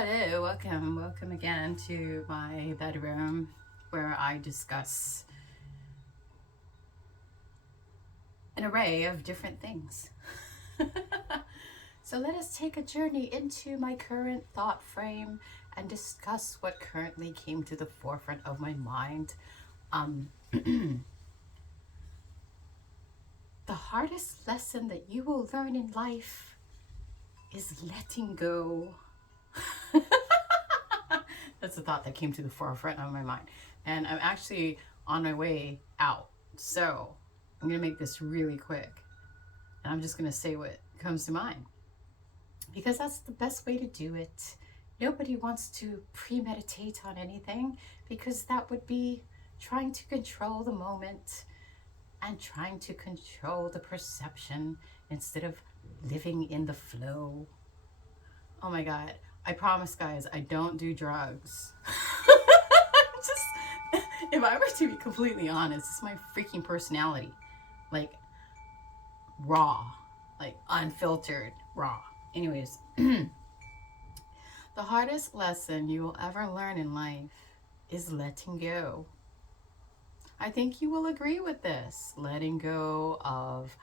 Hello, welcome again to my bedroom where I discuss an array of different things. So let us take a journey into my current thought frame and discuss what currently came to the forefront of my mind. Um, the hardest lesson that you will learn in life is letting go. That's the thought that came to the forefront of my mind. And I'm actually on my way out. So I'm going to make this really quick. And I'm just going to say what comes to mind. Because that's the best way to do it. Nobody wants to premeditate on anything because that would be trying to control the moment and trying to control the perception instead of living in the flow. Oh my God. I promise, guys, I don't do drugs. Just, if I were to be completely honest, it's my freaking personality. Like, raw. Like, unfiltered, raw. Anyways, the hardest lesson you will ever learn in life is letting go. I think you will agree with this. Letting go of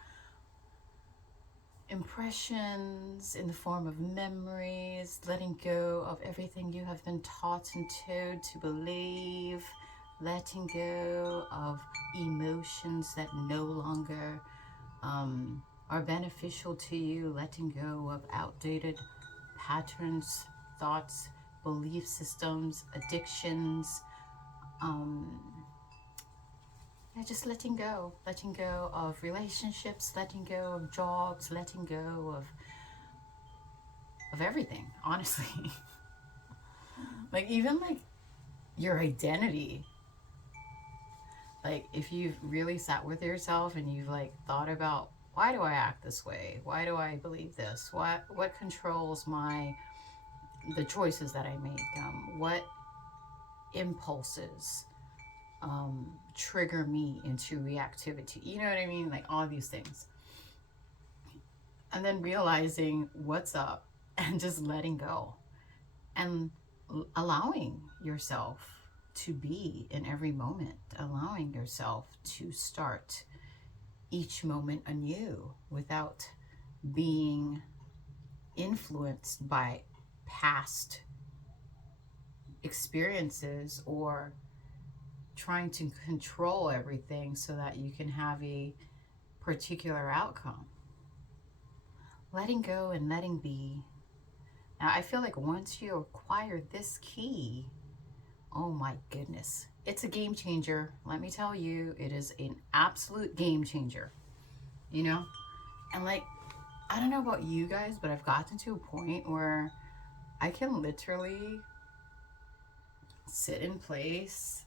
impressions in the form of memories, letting go of everything you have been taught and told to believe, letting go of emotions that no longer are beneficial to you, letting go of outdated patterns, thoughts, belief systems, addictions. Just letting go of relationships, letting go of jobs, letting go of everything, honestly. Like, even like your identity. Like, if you've really sat with yourself and you've like thought about, why do I act this way? Why do I believe this? What controls the choices that I make? What impulses trigger me into reactivity? You know what I mean? Like, all these things. And then realizing what's up and just letting go and allowing yourself to be in every moment, allowing yourself to start each moment anew without being influenced by past experiences or trying to control everything so that you can have a particular outcome. Letting go and letting be. Now, I feel like once you acquire this key, oh my goodness, it's a game changer. Let me tell you, it is an absolute game changer. You know? And like, I don't know about you guys, but I've gotten to a point where I can literally sit in place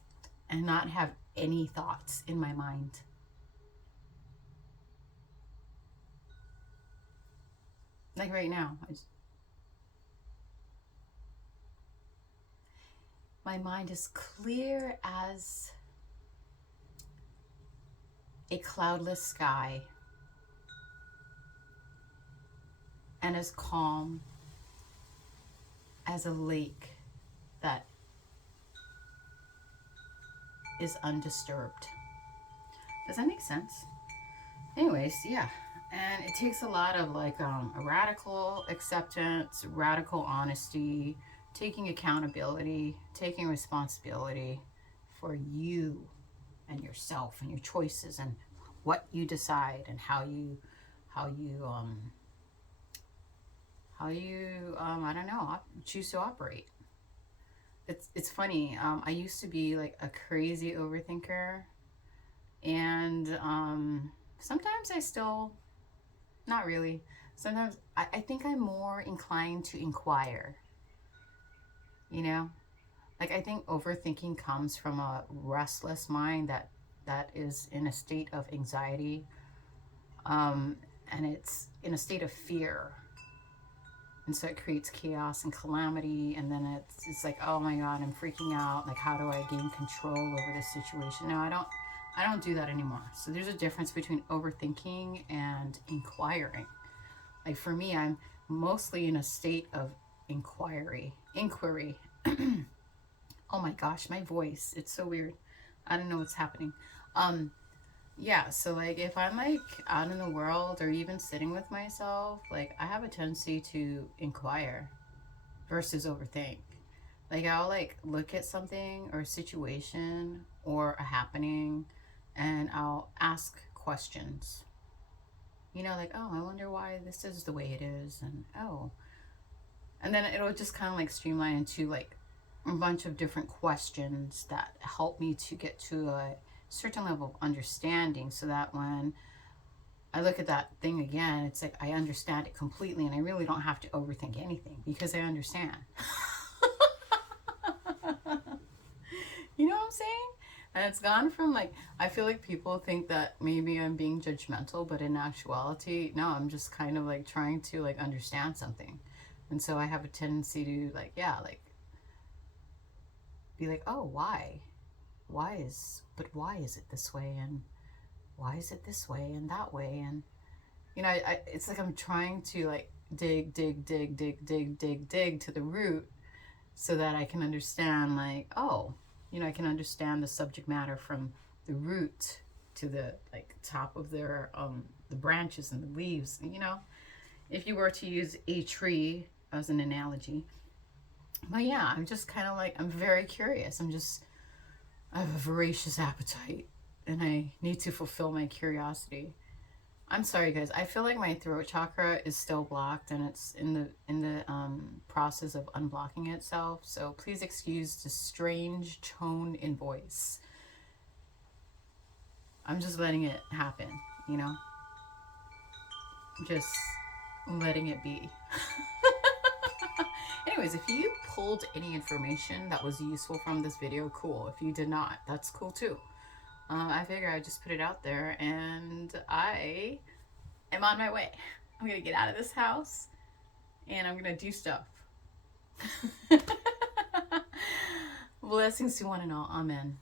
and not have any thoughts in my mind. Like right now, my mind is clear as a cloudless sky and as calm as a lake that is undisturbed. Does that make sense? Anyways, yeah. And it takes a lot of like a radical acceptance, radical honesty, taking accountability, taking responsibility for you and yourself and your choices and what you decide and how you I don't know, choose to operate. It's funny. I used to be like a crazy overthinker, and sometimes I still, not really. Sometimes I think I'm more inclined to inquire. You know, like I think overthinking comes from a restless mind that is in a state of anxiety, and it's in a state of fear, and so it creates chaos and calamity, and then it's like, oh my God, I'm freaking out, like how do I gain control over this situation? No, I don't do that anymore. So there's a difference between overthinking and inquiring. Like for me, I'm mostly in a state of inquiry. Oh my gosh, my voice, it's so weird. I don't know what's happening. Um, yeah, so like if I'm like out in the world or even sitting with myself, like I have a tendency to inquire versus overthink. Like I'll like look at something or a situation or a happening and I'll ask questions. Like, oh, I wonder why this is the way it is, and oh, and then it'll just kind of like streamline into like a bunch of different questions that help me to get to a certain level of understanding, so that when I look at that thing again, it's like I understand it completely and I really don't have to overthink anything because I understand. You know what I'm saying? And it's gone from like, I feel like people think that maybe I'm being judgmental, but in actuality, no, I'm just kind of like trying to like understand something. And so I have a tendency to like, yeah, like be like, oh, why? Why is it this way? And why is it this way and that way? And, it's like I'm trying to like dig to the root so that I can understand, like, oh, I can understand the subject matter from the root to the like top of the branches and the leaves. If you were to use a tree as an analogy. But yeah, I'm just kind of like, I'm very curious. I have a voracious appetite and I need to fulfill my curiosity. I'm sorry, guys. I feel like my throat chakra is still blocked, and it's in the process of unblocking itself. So please excuse the strange tone in voice. I'm just letting it happen, you know. Just letting it be. Anyways, if you pulled any information that was useful from this video, cool. If you did not, that's cool too. I figure I'd just put it out there, and I am on my way. I'm gonna get out of this house and I'm gonna do stuff. Blessings to one and all. Amen.